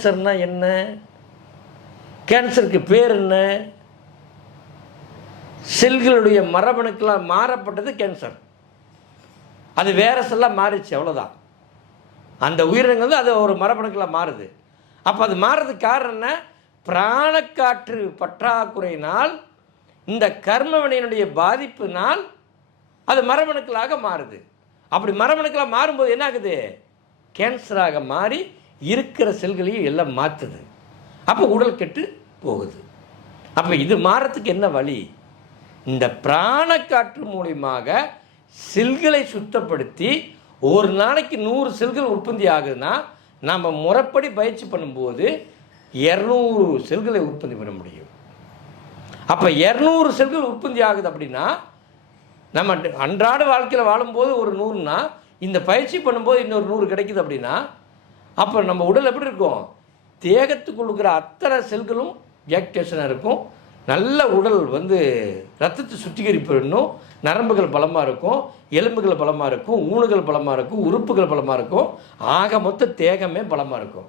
கேன்சர்னா என்ன? கேன்சருக்கு பேர் என்ன? செல்களுடைய மரபணுக்களால் மாறப்பட்டது கேன்சர். அது வேற செல்லாக மாறிச்சு, அவ்வளோதான். அந்த உயிரினங்கள் அது ஒரு மரபணுக்களாக மாறுது. அப்போ அது மாறுறதுக்கு காரணம் என்ன? பிராணக்காற்று பற்றாக்குறையினால், இந்த கர்மவினையினுடைய பாதிப்பினால் அது மரபணுக்களாக மாறுது. அப்படி மரபணுக்களாக மாறும்போது என்ன ஆகுது? கேன்சராக மாறி இருக்கிற செல்களையும் எல்லாம் மாற்றுது. அப்போ உடல் கெட்டு போகுது. அப்போ இது மாறத்துக்கு என்ன வழி? இந்த பிராணக்காற்று மூலியமாக செல்களை சுத்தப்படுத்தி ஒரு நாளைக்கு 100 செல்கள் உற்பத்தி ஆகுதுன்னா, நம்ம முறைப்படி பயிற்சி பண்ணும்போது 200 செல்களை உற்பத்தி பண்ண முடியும். அப்போ 200 செல்கள் உற்பத்தி ஆகுது அப்படின்னா, நம்ம அன்றாட வாழ்க்கையில் வாழும்போது ஒரு 100னா, இந்த பயிற்சி பண்ணும்போது இன்னொரு 100 கிடைக்குது அப்படின்னா, அப்போ நம்ம உடல் எப்படி இருக்கும்? தேகத்துக்குள் இருக்கிற அத்தனை செல்களும் ஆக்டிவேஷனாக இருக்கும். நல்ல உடல் ரத்தத்தை சுத்திகரிப்பு பண்ணும். நரம்புகள் பலமாக இருக்கும், எலும்புகள் பலமாக இருக்கும், ஊனுகள் பலமாக இருக்கும், உறுப்புகள் பலமாக இருக்கும். ஆக மொத்த தேகமே பலமாக இருக்கும்.